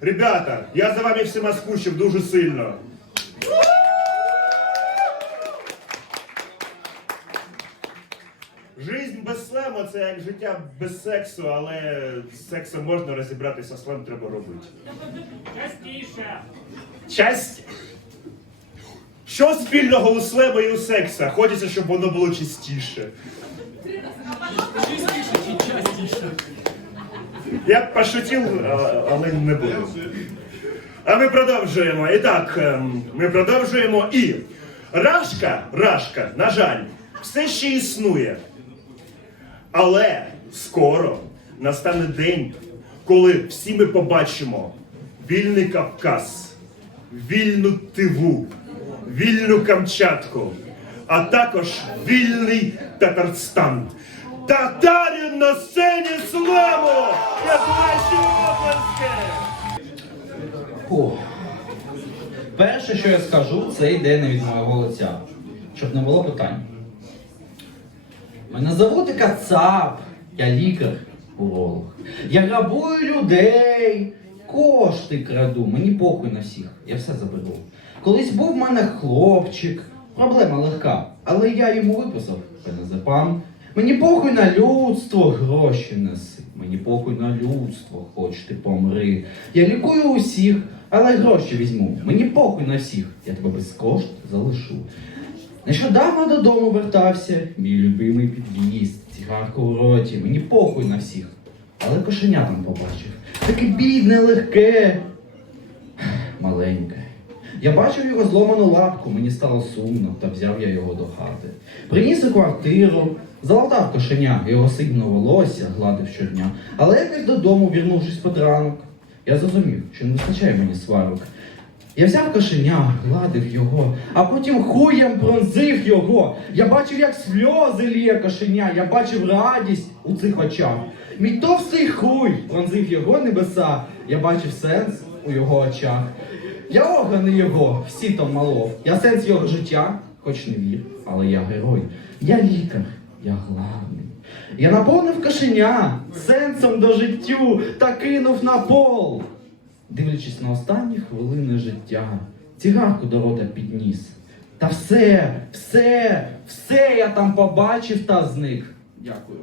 Ребята, я за вами всіма скучив дуже сильно. Жизнь без слему це як життя без сексу, але з сексом можна розібратися, слем треба робити. Частіше. Часть. Що спільного у слема і у секса? Хочеться, щоб воно було чистіше. Я б пошутив, але не буду. А ми продовжуємо. І так, ми продовжуємо і Рашка, Рашка, на жаль, все ще існує. Але скоро настане день, коли всі ми побачимо вільний Кавказ, вільну Тиву, вільну Камчатку, а також вільний Татарстан. Татарин на сцені славу! Я обласки! Перше, що я скажу, це йде не від мого лиця. Щоб не було питань. Мене звати Кацап, я лікар, уролог. Я грабую людей, кошти краду. Мені похуй на всіх, я все заберу. Колись був в мене хлопчик, проблема легка, але я йому виписав бензопам. Мені похуй на людство, гроші неси. Мені похуй на людство, хоч ти помри. Я лікую усіх, але гроші візьму. Мені похуй на всіх, я тебе без кошт залишу. Нещодавно додому вертався, мій любимий під'їзд, цигарка у роті, мені похуй на всіх. Але кошеня там побачив. Таке бідне, легке, маленьке. Я бачив його зломану лапку, мені стало сумно, та взяв я його до хати. Приніс у квартиру, залатав кошеня, його сильно волосся гладив щодня. Але якось додому, вірнувшись під ранок, я зрозумів, що не вистачає мені сварок. Я взяв кошеня, гладив його, а потім хуєм пронзив його. Я бачив, як сльози ліє кошеня, я бачив радість у цих очах. Мій товстий хуй пронзив його небеса. Я бачив сенс у його очах. Я органи його, всі там мало. Я сенс його життя, хоч не вір, але я герой. Я лікар, я главний. Я наповнив кошеня сенсом до життю та кинув на пол. Дивлячись на останні хвилини життя, цігарку до рота підніс. Та все, все, все я там побачив та зник. Дякую.